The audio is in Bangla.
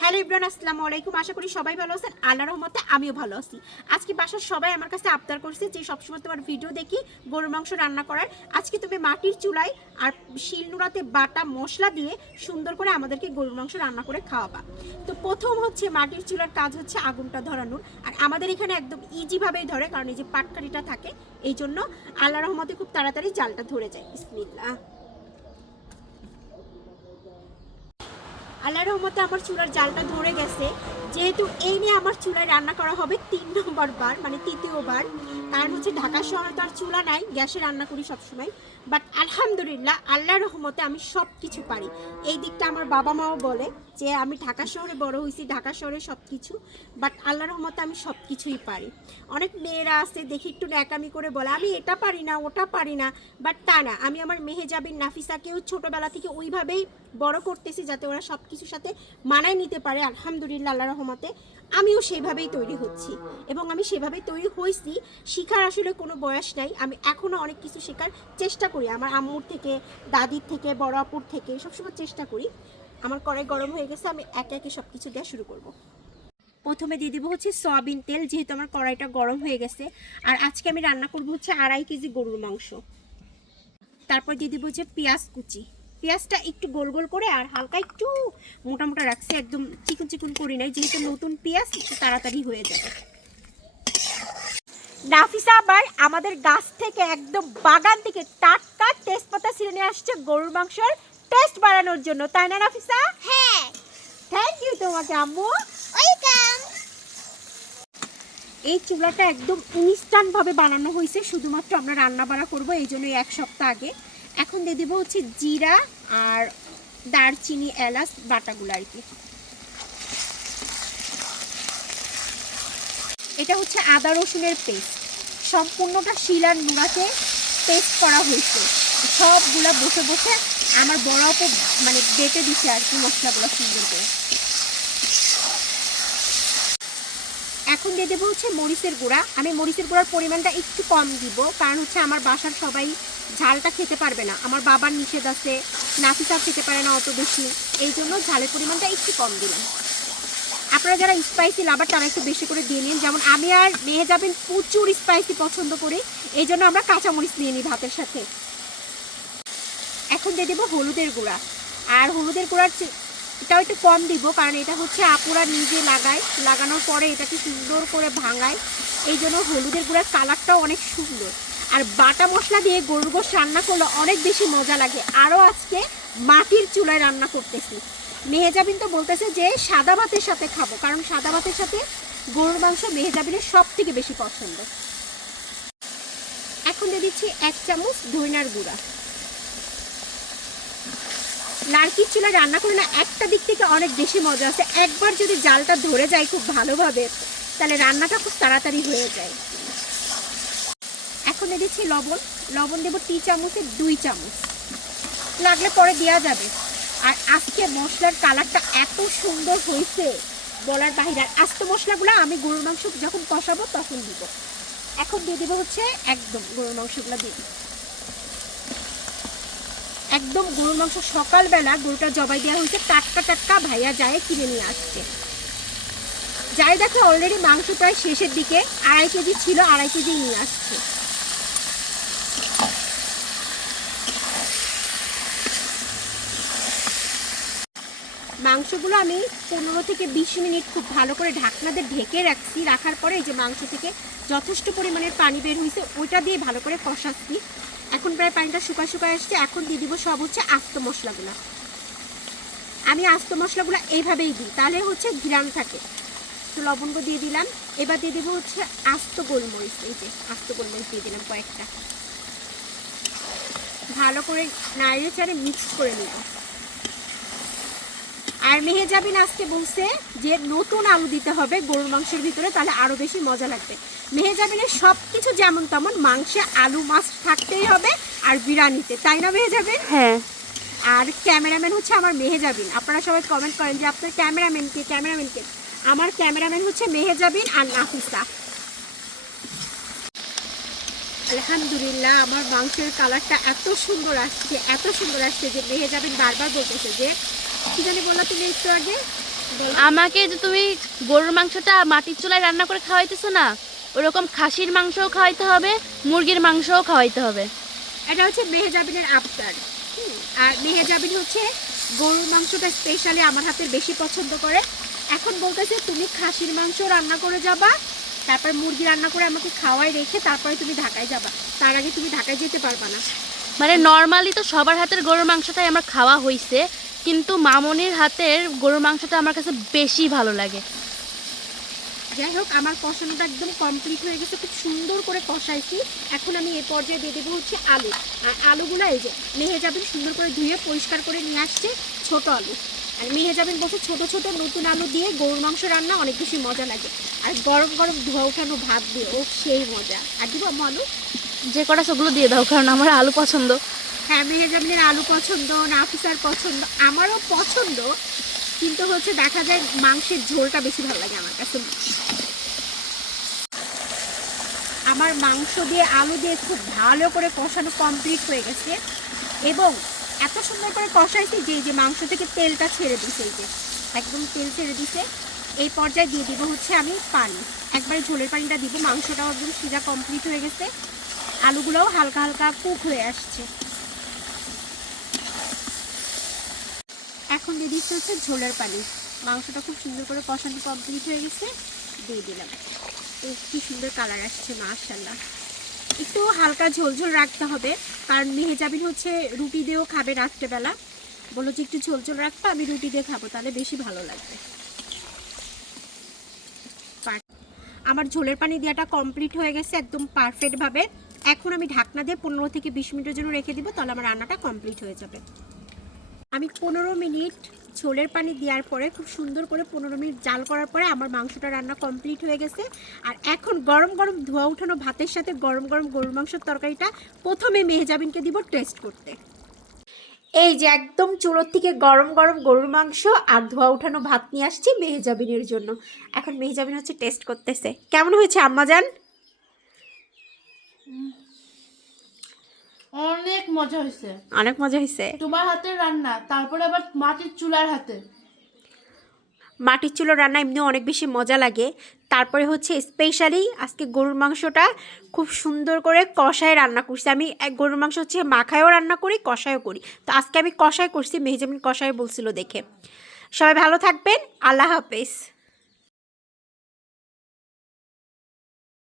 হ্যালো এভরিওয়ান, আসসালামু আলাইকুম। আশা করি সবাই ভালো আছেন। আল্লাহর রহমতে আমিও ভালো আছি। আজকে বাসার সবাই আমার কাছে আবদার করছে যে সবসময় তোমার ভিডিও দেখি গরুর মাংস রান্না করার। আজকে তুমি মাটির চুলায় আর শিলনোড়াতে বাটা মশলা দিয়ে সুন্দর করে আমাদেরকে গরুর মাংস রান্না করে খাওয়াবা। তো প্রথম হচ্ছে মাটির চুলার কাজ হচ্ছে আগুনটা ধরানোর। আর আমাদের এখানে একদম ইজিভাবেই ধরে, কারণ এই যে পাটকাঠিটা থাকে, এই জন্য আল্লাহর রহমতে খুব তাড়াতাড়ি জালটা ধরে যায়। বিসমিল্লাহ। আল্লাহর রহমতে আমার চুলার জালটা ধরে গেছে। যেহেতু এই নিয়ে আমার চুলায় রান্না করা হবে 3 নম্বর বার, মানে তৃতীয়বার। কারণ হচ্ছে ঢাকা শহরে তো আর চুলা নাই, গ্যাসে রান্না করি সবসময়। বাট আলহামদুলিল্লাহ আল্লাহর রহমতে আমি সব কিছু পারি। এই দিকটা আমার বাবা মাও বলে যে আমি ঢাকা শহরে বড় হয়েছি, ঢাকা শহরে সব কিছু, বাট আল্লাহর রহমতে আমি সব কিছুই পারি। অনেক মেয়েরা আছে দেখি একটু ন্যাকামি করে বলে আমি এটা পারি না ওটা পারি না, বাট তা না। আমি আমার মেহেজাবিন নাফিসাকেও ছোটোবেলা থেকে ওইভাবেই বড় করতেছি যাতে ওরা সব কিছুর সাথে মানায় নিতে পারে। আলহামদুলিল্লাহ আল্লাহর রহমতে আমিও সেভাবেই তৈরি হচ্ছি এবং আমি সেভাবেই তৈরি হয়েছি। শিখার আসলে কোনো বয়স নাই। আমি এখনও অনেক কিছু শেখার চেষ্টা করি, আমার আম্মুর থেকে, দাদির থেকে, বড় আপুর থেকে, সবসময় চেষ্টা করি। আমার কড়াই গরম হয়ে গেছে, আমি একে একে সব কিছু দেওয়া শুরু করব। প্রথমে দিয়ে দিব হচ্ছে সয়াবিন তেল, যেহেতু আমার কড়াইটা গরম হয়ে গেছে। আর আজকে আমি রান্না করব হচ্ছে 2.5 কেজি গরুর মাংস। তারপর দিয়ে দিব হচ্ছে পেঁয়াজ কুচি। পেঁয়াজটা একটু গোল গোল করে আর হালকা একটু মোটা মোটা রাখছি, একদম চিকন চিকন করি নাই, যেহেতু নতুন পেঁয়াজ একটু তাড়াতাড়ি হয়ে যাবে। নাফিসা আবার আমাদের গাছ থেকে একদম বাগান থেকে টাটকা তেজপাতা ছিঁড়ে নিয়ে আসছে গরুর মাংসের টেস্ট বাড়ানোর জন্য, তাই না নাফিসা? হ্যাঁ, থ্যাংক ইউ তোমাকে আম্মু। ওয়েলকাম। এই চুলাটা একদম ইনস্ট্যান্ট ভাবে বানানো হয়েছে, শুধুমাত্র আমরা রান্না বাড়া করবো এই জন্য 1 সপ্তাহ আগে। এখন দিয়ে দেবো হচ্ছে জিরা আর দারচিনি, এলাচ বাটাগুলো আর কি। এটা হচ্ছে আদা রসুনের পেস্ট, সম্পূর্ণটা শিলার নোড়াতে পেস্ট করা হয়েছে। সবগুলা বসে বসে আমার বড় আপু মানে বেটে দিছে আর কি মশলাগুলো সুন্দর করে। এখন দিয়ে দেবো হচ্ছে মরিচের গুঁড়া। আমি মরিচের গুঁড়ার পরিমাণটা একটু কম দিব, কারণ হচ্ছে আমার বাসার সবাই ঝালটা খেতে পারবে না। আমার বাবার নিষেধ আছে, নাফিসা খেতে পারে না অত বেশি, এই জন্য ঝালের পরিমাণটা একটু কম দিলাম। আপনারা যারা স্পাইসি লাভার তারা একটু বেশি করে দিয়ে নিন। যেমন আমি আর মেহেজাবিন প্রচুর স্পাইসি পছন্দ করি, এই জন্য আমরা কাঁচামরিচ নিয়ে নিই ভাতের সাথে। এখন দিয়ে দেবো হলুদের গুঁড়া। আর হলুদের গুঁড়ার এটাও একটু কম দিব, কারণ এটা হচ্ছে আপুরা নিজে লাগানোর পরে এটাকে সুন্দর করে ভাঙায়, এই জন্য হলুদের গুঁড়ার কালারটাও অনেক সুন্দর। আর বাটা মশলা দিয়ে গরুর গোশত রান্না করলে অনেক বেশি মজা লাগে। আরও আজকে মাটির চুলায় রান্না করতেছি। মেহেজাবিন তো বলতেছে যে সাদা ভাতের সাথে খাবো, কারণ সাদা ভাতের সাথে গরুর মাংস মেহেজাবিনের সব থেকে বেশি পছন্দ। এখন দিয়ে দিচ্ছি 1 চামচ ধনিয়ার গুঁড়া। লার্কির চুলা রান্না করে না একটা দিক থেকে অনেক বেশি মজা আছে, একবার যদি জালটা ধরে যায় খুব ভালোভাবে তাহলে রান্নাটা খুব তাড়াতাড়ি হয়ে যায়। এখন দিয়ে দিচ্ছি লবণ। লবণ দেবো টি চামচের 2 চামচ, লাগলে পরে দেওয়া যাবে। আর আজকে মশলার কালারটা এত সুন্দর হয়েছে বলার বাহিরে। আর আস্ত মশলাগুলো আমি গরুর মাংস যখন কষাবো তখন দিব। এখন দিয়ে দেবো হচ্ছে একদম গরুর মাংসগুলো দিয়ে দিব। একদম গরুর মাংস সকালবেলা গরুটা জবাই দেওয়া হয়েছে, টাটকা টাটকা ভাইয়া যায় কিনে নিয়ে আসছে। যাই দেখে অলরেডি মাংস প্রায় শেষের দিকে, 2.5 কেজি ছিল, 2.5 কেজি নিয়ে আসছে। মাংসগুলো আমি 15 থেকে 20 মিনিট খুব ভালো করে ঢাকনা দিয়ে ঢেকে রাখছি। রাখার পরে এই যে মাংস থেকে যথেষ্ট পরিমাণের পানি বের হয়েছে, ওইটা দিয়ে ভালো করে কষাচ্ছি। এখন প্রায় পানিটা শুকায় আসছে। এখন দিয়ে দিব সব হচ্ছে আস্ত মশলাগুলো। আমি আস্ত মশলাগুলো এইভাবেই দিই, তাহলে হচ্ছে ঘ্রাণ থাকে। তো লবঙ্গ দিয়ে দিলাম। এবার দিয়ে দেবো হচ্ছে আস্ত গোলমরিচ। এই যে আস্ত গোলমরিচ দিয়ে দিলাম কয়েকটা। ভালো করে নাড়িয়ে চাড়ে মিক্স করে নেব। আর মেহেজাবিন আজকে বলছে যে নতুন আলু দিতে হবে গরুর মাংসের ভিতরে, তাহলে আরও বেশি মজা লাগবে। মেহেজাবিনের সব কিছু যেমন তেমন, মাংসে আলু মাছ থাকতেই হবে আর বিরিয়ানিতে, তাই না মেহেজাবিন? হ্যাঁ। আর ক্যামেরাম্যান হচ্ছে আমার মেহেজাবিন। আপনারা সবাই কমেন্ট করেন যে আপনার ক্যামেরাম্যানকে। আমার ক্যামেরাম্যান হচ্ছে মেহেজাবিন আর নাফিসা। আলহামদুলিল্লাহ আমার মাংসের কালারটা এত সুন্দর আসছে যে মেহেজাবিন বারবার বলতেছে যে কি জানি বললা তুমি একটু আগে, আমাকে যে তুমি গরুর মাংসটা মাটির চুলায় রান্না করে খাওয়াইতেছো না, ওরকম খাসির মাংসও খাওয়াইতে হবে, মুরগির মাংসও খাওয়াইতে হবে। এটা হচ্ছে মেহেজাবিনের আবদার। আর মেহেজাবিন হচ্ছে গরুর মাংসটা স্পেশালি আমার হাতের বেশি পছন্দ করে। এখন বলতেছে তুমি খাসির মাংস রান্না করে যাবা, তারপর মুরগি রান্না করে আমাকে খাওয়াই রেখে তারপরে তুমি ঢাকায় যাবা, তার আগে তুমি ঢাকায় যেতে পারবা না। মানে নর্মালি তো সবার হাতের গরুর মাংসটাই আমার খাওয়া হয়েছে, কিন্তু মামনির হাতের গরুর মাংসটা আমার কাছে বেশি ভালো লাগে। যাই হোক, আমার কষানোটা একদম কমপ্লিট হয়ে গেছে, খুব সুন্দর করে কষাইছি। এখন আমি এই পর্যায়ে দিয়ে দেবো হচ্ছে আলু। আর আলুগুলো এই যে মেহেজাবিন সুন্দর করে ধুয়ে পরিষ্কার করে নিয়ে আসছে, ছোট আলু। আর মেহেজাবিন বলছে ছোট ছোট নতুন আলু দিয়ে গরুর মাংস রান্না অনেক বেশি মজা লাগে, আর গরম গরম ধোয়া উঠানো ভাত দিয়ে ও সেই মজা। আর দিব আলু, যে কটা সেগুলো দিয়ে দাও, কারণ আমার আলু পছন্দ। হ্যাঁ মেহেজাবিনের আলু পছন্দ, নাফিসার পছন্দ, আমারও পছন্দ, কিন্তু হচ্ছে দেখা যায় মাংসের ঝোলটা বেশি ভালো লাগে আমার কাছে। আমার মাংস দিয়ে আলু দিয়ে খুব ভালো করে কষানো কমপ্লিট হয়ে গেছে, এবং এত সুন্দর করে কষাইছি যে মাংস থেকে তেলটা ছেড়ে দিছে, এই যে একদম তেল ছেড়ে দিছে। এই পর্যায়ে দিয়ে দিব হচ্ছে আমি পানি, একবারে ঝোলের পানিটা দিব। মাংসটাও একদম সিজা কমপ্লিট হয়ে গেছে, আলুগুলোও হালকা হালকা কুক হয়ে আসছে। এখন দিয়ে দিচ্ছে হচ্ছে ঝোলের পানি। মাংসটা খুব সুন্দর করে কষানো কমপ্লিট হয়ে গেছে, দিয়ে দিলাম। কি সুন্দর কালার আসছে মাশাআল্লাহ। একটু হালকা ঝোল ঝোল রাখতে হবে, কারণ মেহেজাবিন হচ্ছে রুটি দিয়েও খাবে রাত্রেবেলা। বলো যে একটু ঝোল ঝোল রাখবো, আমি রুটি দিয়ে খাবো, তাহলে বেশি ভালো লাগবে। আমার ঝোলের পানি দেওয়াটা কমপ্লিট হয়ে গেছে একদম পারফেক্টভাবে। এখন আমি ঢাকনা দিয়ে 15 থেকে 20 মিনিটের জন্য রেখে দিব, তাহলে আমার রান্নাটা কমপ্লিট হয়ে যাবে। আমি 15 মিনিট ঝোলের পানি দেওয়ার পরে খুব সুন্দর করে 15 মিনিট জাল করার পরে আমার মাংসটা রান্না কমপ্লিট হয়ে গেছে। আর এখন গরম গরম ধোয়া উঠানো ভাতের সাথে গরম গরম গরুর মাংসের তরকারিটা প্রথমে মেহেজাবিনকে দিব টেস্ট করতে। এই যে একদম চুলোর থেকে গরম গরম গরুর মাংস আর ধোয়া উঠানো ভাত নিয়ে আসছি মেহেজাবিনের জন্য। এখন মেহেজাবিন হচ্ছে টেস্ট করতেছে। কেমন হয়েছে আম্মাজান? অনেক মজা হয়েছে। অনেক মজা হয়েছে। তোমার হাতের রান্না, তারপরে আবার মাটির চুলার হাতে। মাটির চুলোর রান্না এমনি অনেক বেশি মজা লাগে। তারপরে হচ্ছে স্পেশালি আজকে গরুর মাংসটা খুব সুন্দর করে কষায় রান্না করছি। আমি গরুর মাংস হচ্ছে মাখায়ও রান্না করি, কষায়ও করি। তো আজকে আমি কষায় করছি, মেহেজাবিন কষায় বলছিল দেখে। সবাই ভালো থাকবেন, আল্লাহ হাফেজ।